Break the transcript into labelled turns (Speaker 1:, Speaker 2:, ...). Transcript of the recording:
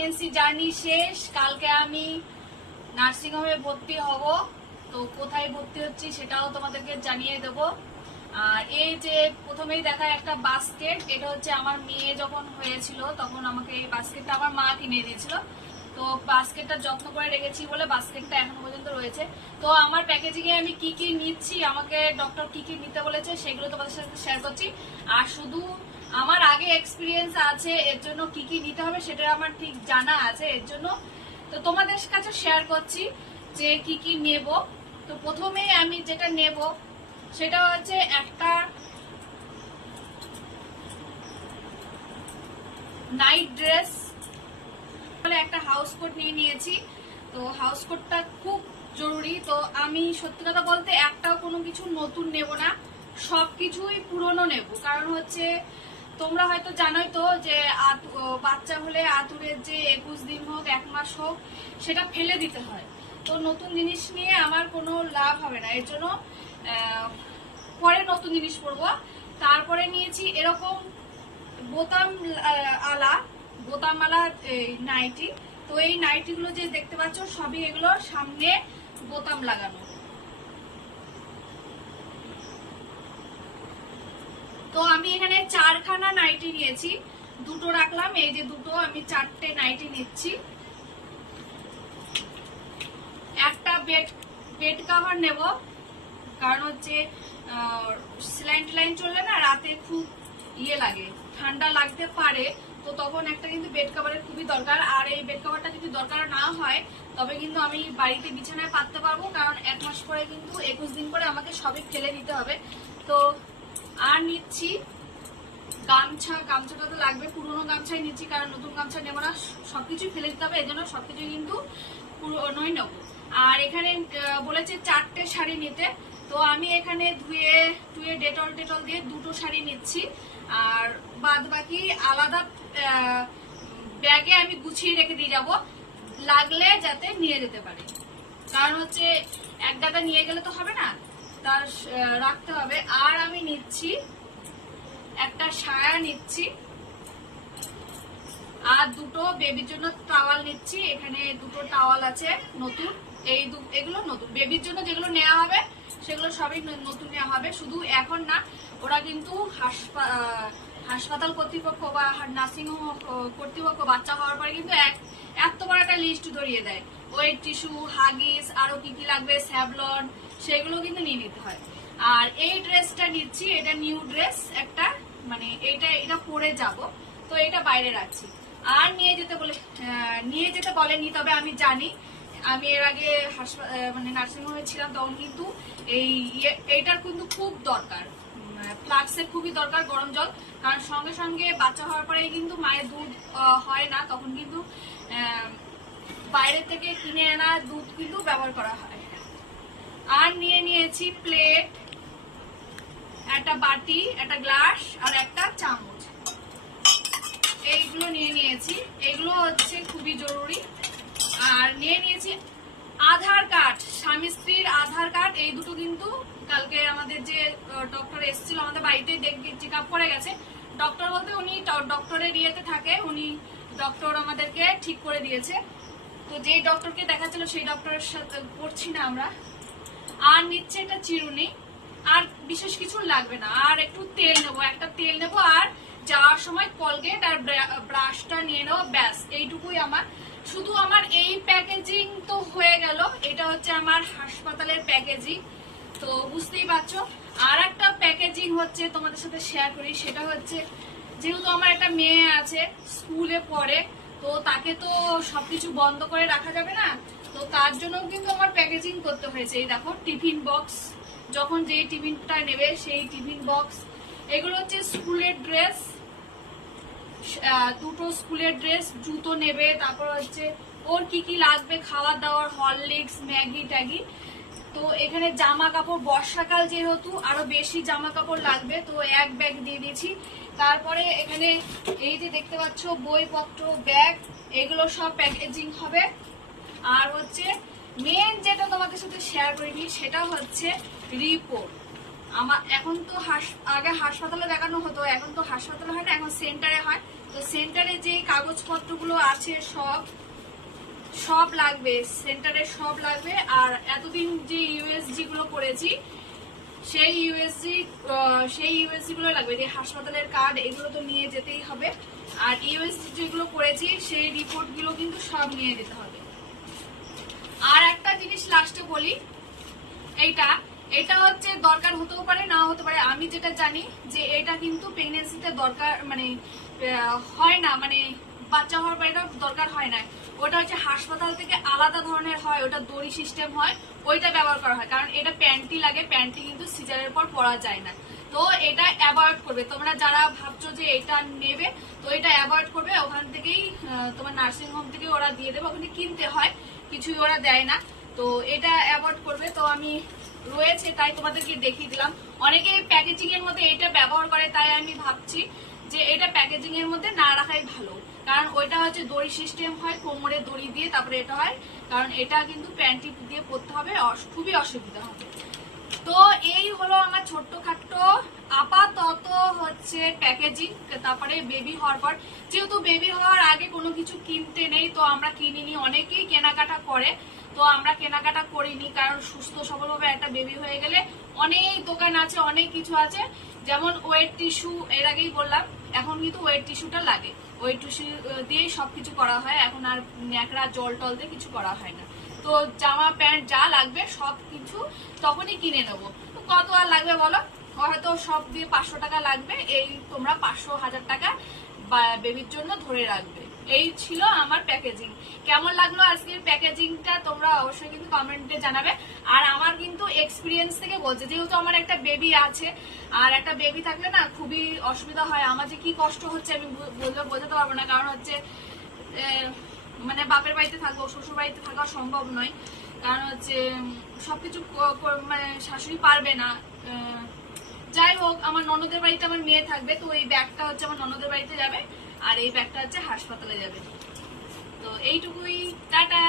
Speaker 1: Pregnancy journey শেষ, কালকে আমি নার্সিং হোমে ভর্তি হব। তো কোথায় ভর্তি হচ্ছি সেটাও তোমাদেরকে জানিয়ে দেব। আর এই যে প্রথমেই দেখা একটা বাস্কেট এটা হচ্ছে আমার মেয়ে যখন হয়েছিল তখন আমাকে এই বাস্কেটটা আমার মা কিনে দিয়েছিল। তো বাস্কেটটা যত্ন করে রেখেছি বলে বাস্কেটটা এখনও পর্যন্ত রয়েছে। তো আমার প্যাকেজিং এ আমি কি কি নিচ্ছি, আমাকে ডক্টর কি কি নিতে বলেছে সেগুলো তোমাদের সাথে শেয়ার করছি। আর শুধু আমার আগে এক্সপিরিয়েন্স আছে, এর জন্য কি কি নিতে হবে সেটা আমার ঠিক জানা আছে, এর জন্য। তো তোমাদের কাছে শেয়ার করছি যে কি কি নেব। তো প্রথমে আমি যেটা নেব, সেটা হচ্ছে একটা নাইট ড্রেস একটা হাউস কোট নিয়ে নিয়েছি। তো হাউস কোটটা খুব জরুরি। তো আমি সত্যি কথা বলতে একটাও কোনো কিছু নতুন নেব না। সবকিছুই পুরনো নেব। কারণ হচ্ছে তোমরা হয়তো জানোই তো যে বাচ্চা হলে আতুরের যে একুশ দিন হোক, এক মাস হোক, সেটা ফেলে দিতে হয়। তো নতুন জিনিস নিয়ে আমার কোনো লাভ হবে না। এর জন্য পরে নতুন জিনিস পরবো। তারপরে নিয়েছি এরকম বোতাম আলা বোতাম আলা নাইটি। তো এই নাইটি গুলো যে দেখতে পাচ্ছ, সবই এগুলো সামনে বোতাম লাগানো। তো আমি এখানে চারখানা নাইটি নিয়েছি। দুটো রাখলাম, এই যে দুটো, আমি চারটে নাইটি নিচ্ছি। একটা বেড বেড কাভার নেব, কারণ হচ্ছে স্লাইন লাইন চললে না রাতে খুব ইয়ে লাগে, ঠান্ডা লাগতে পারে। তো তখন একটা কিন্তু বেড কাভারের খুবই দরকার। আর এই বেড কাভারটা যদি দরকার না হয়, তবে কিন্তু আমি বাড়িতে বিছানায় পাততে পারব, কারণ এক মাস পরে কিন্তু একুশ দিন পরে আমাকে সবই ফেলে দিতে হবে। তো আর নিচ্ছি গামছা, গামছাটা তো লাগবে, পুরোনো গামছাই নিচ্ছি, কারণ নতুন গামছা নেব না, সবকিছুই ফেলে দিতে হবে এই জন্য সবকিছুই কিন্তু পুরোনোই নেব। আর এখানে বলেছে চারটে শাড়ি নিতে, তো আমি এখানে ধুয়ে ধুয়ে, ডেটল টেটল দিয়ে দুটো শাড়ি নিচ্ছি। আর বাদ বাকি আলাদা ব্যাগে আমি গুছিয়ে রেখে দিয়ে যাব, লাগলে যাতে নিয়ে যেতে পারে। কারণ হচ্ছে, এক গাদা নিয়ে গেলে তো হবে না তার রাখতে হবে। আর আমি নিচ্ছি, একটা সায়া নিচ্ছি। আর দুটো বেবির জন্য টাওয়াল নিচ্ছি। এখানে দুটো টাওয়াল আছে, নতুন। এই এগুলো নতুন। বেবির জন্য যেগুলো নেওয়া হবে, সেগুলো সবই নতুন নেওয়া হবে। শুধু এখন না, ওরা কিন্তু হাসপাতাল কর্তৃপক্ষ বা নার্সিং হোম কর্তৃপক্ষ বাচ্চা হওয়ার পরে কিন্তু এক, এত বড় একটা লিস্ট ধরিয়ে দেয়। ওয়েট টিস্যু হাগিস আরও কি কি লাগবে, স্যাভলন সেগুলো কিন্তু নিয়ে নিতে হয়। আর এই ড্রেসটা নিচ্ছি, এটা নিউ ড্রেস, একটা মানে এটা এটা পরে যাব। তো এটা বাইরে রাখছি। আর নিয়ে যেতে বলে নিয়ে যেতে বলেনি, তবে আমি জানি। আমি এর আগে মানে নার্সিংহোমে ছিলাম, তখন কিন্তু এই ইয়ে- এইটার কিন্তু খুব দরকার। ফ্লাক্সের খুবই দরকার, গরম জল। কারণ সঙ্গে সঙ্গে বাচ্চা হওয়ার পরে কিন্তু মায়ের দুধ হয় না। তখন কিন্তু বাইরে থেকে কিনে আনা দুধ কিন্তু ব্যবহার করা হয়। আর নিয়ে নিয়েছি প্লেট, একটা বাটি, একটা গ্লাস আর একটা চামচ। এইগুলো নিয়ে নিয়েছি। এগুলো হচ্ছে খুবই জরুরি। আর নিয়ে নিয়েছি আধার কার্ড, স্বামী স্ত্রীর আধার কার্ড। এই দুটো কিন্তু কালকে আমাদের যে ডক্টর এসেছিল, আমাদের বাড়িতে চেক আপ করে গেছে। ডক্টর বলতে উনি ডক্টরের ইয়েতে থাকে। উনি ডক্টর আমাদেরকে ঠিক করে দিয়েছে। তো যেই ডক্টরকে দেখাচ্ছিল, সেই ডক্টরের সাথে, করছি না আমরা। আর নিচ্ছে একটা চিরুনি, আর বিশেষ কিছু লাগবে না। আর একটু তেল নেব, একটা তেল নেব, আর যাওয়ার সময় কলগেট আর ব্রাশটা নিয়ে নেব, ব্যাস, এইটুকুই আমার। শুধু আমার এই প্যাকেজিং তো হয়ে গেল, এটা হচ্ছে আমার হাসপাতালের প্যাকেজিং তো বুঝতেই পারছ। আর একটা প্যাকেজিং হচ্ছে তোমাদের সাথে শেয়ার করি, সেটা হচ্ছে যেহেতু আমার একটা মেয়ে আছে স্কুলে পড়ে, তো তাকে তো সবকিছু বন্ধ করে রাখা যাবে না তো তার জন্য কিন্তু আমার প্যাকেজিং করতে হয়েছে। এই দেখো টিফিন বক্স যখন যে টিফিনটা নেবে সেই টিফিন বক্স এগুলো হচ্ছে স্কুলের ড্রেস দুটো স্কুলের ড্রেস জুতো নেবে, তারপর হচ্ছে ওর কি কি লাগবে খাওয়ার দাওয়ার হরলিক্স ম্যাগি ট্যাগি। তো এখানে জামা কাপড় বর্ষাকাল যেহেতু, আরও বেশি জামা কাপড় লাগবে, তো এক ব্যাগ দিয়ে দিয়েছি। তারপরে এখানে এই যে দেখতে পাচ্ছ, বইপত্র ব্যাগ এগুলো সব প্যাকেজিং হবে। আর হচ্ছে মেন যেটা তোমাদের সাথে শেয়ার করিনি সেটা হচ্ছে রিপোর্ট আমার এখন তো হাস- আগে হাসপাতালে দেখানো হতো, এখন তো হাসপাতালে হয় না, এখন সেন্টারে হয়। তো সেন্টারে যে কাগজপত্রগুলো আছে, সব সব লাগবে সেন্টারে সব লাগবে। আর এতদিন যে ইউএসজি গুলো করেছি, সেই ইউএসজি সেই ইউএসজি গুলো লাগবে। যে হাসপাতালের কার্ড এগুলো তো নিয়ে যেতেই হবে। আর ইউএসজি যেগুলো করেছি, সেই রিপোর্টগুলো কিন্তু সব নিয়ে যেতে হবে। আর একটা জিনিস লাস্টে বলি, এইটা, এটা হচ্ছে দরকার হতেও পারে না হতে পারে। আমি যেটা জানি যে এটা কিন্তু প্রেগনেন্সিতে দরকার মানে হয় না মানে বাচ্চা হওয়ার পরে দরকার হয় না। ওটা হচ্ছে হাসপাতাল থেকে আলাদা ধরনের হয়, ওটা দড়ি সিস্টেম হয়, ওইটা ব্যবহার করা হয়। কারণ এটা প্যান্টি লাগে প্যান্টি কিন্তু সিজারের পর পরা যায় না। তো এটা অ্যাভয়েড করবে। তোমরা যারা ভাবছ যে এটা নেবে, তো এটা অ্যাভয়েড করবে। ওখান থেকেই তোমার নার্সিং হোম থেকে ওরা দিয়ে দেবে। ওখানে কিনতে হয়। কিছুই ওরা দেয় না। তো এটা অ্যাভয়েড করবে। তো আমি রয়েছে, তাই তোমাদেরকে দেখিয়ে দিলাম। অনেকে প্যাকেজিং এর মধ্যে এটা ব্যবহার করে, তাই আমি ভাবছি যে এটা প্যাকেজিং এর মধ্যে না রাখাই ভালো। কারণ ওইটা হচ্ছে দড়ি সিস্টেম হয়, কোমরে দড়ি দিয়ে তারপরে এটা হয়। কারণ এটা কিন্তু প্যান্টি দিয়ে পরতে হবে খুবই অসুবিধা হবে। তো এই হলো আমার ছোট্ট খাট্ট আপাতত হচ্ছে প্যাকেজিং তারপরে বেবি হওয়ার পর, যেহেতু বেবি হওয়ার আগে কোনো কিছু কিনতে নেই, তো আমরা কিনিনি, অনেকেই কেনাকাটা করে, তো আমরা কেনাকাটা করিনি, কারণ সুস্থ সবলভাবে একটা বেবি হয়ে গেলে অনেক দোকান আছে, অনেক কিছু আছে, যেমন ওয়েট টিস্যু এর আগেই বললাম, এখন কিন্তু ওয়েট টিস্যুটা লাগে। ওয়েট টিস্যু দিয়েই সবকিছু করা হয়, এখন আর ন্যাকড়া, জল টল দিয়ে কিছু করা হয় না। তো জামা, প্যান্ট যা লাগবে সব কিছু তখনই কিনে নেব। কত আর লাগবে বলো? হয়তো সব দিয়ে পাঁচশো টাকা লাগবে, এই তোমরা পাঁচশো, হাজার টাকা বেবির জন্য ধরে রাখবে। এই ছিল আমার প্যাকেজিং কেমন লাগল আজকের প্যাকেজিংটা তোমরা অবশ্যই কিন্তু কমেন্টে জানাবে। আর আমার কিন্তু এক্সপিরিয়েন্স থেকে বলছে, যেহেতু আমার একটা বেবি আছে, আর একটা বেবি থাকলে না খুবই অসুবিধা হয়। আমার যে কি কষ্ট হচ্ছে আমি বল- বললে বোঝাতে পারব না। কারণ হচ্ছে মানে বাপের বাড়িতে থাকব, শ্বশুর বাড়িতে থাকা সম্ভব নয়। কারণ হচ্ছে, সবকিছু মানে শাশুড়ি পারবে না। যাই হোক, আমার ননদের বাড়িতে আমার মেয়ে থাকবে, তো এই ব্যাগটা হচ্ছে আমার ননদের বাড়িতে যাবে, আর এই ব্যাগটা হচ্ছে হাসপাতালে যাবে। তো এইটুকুই, টাটা!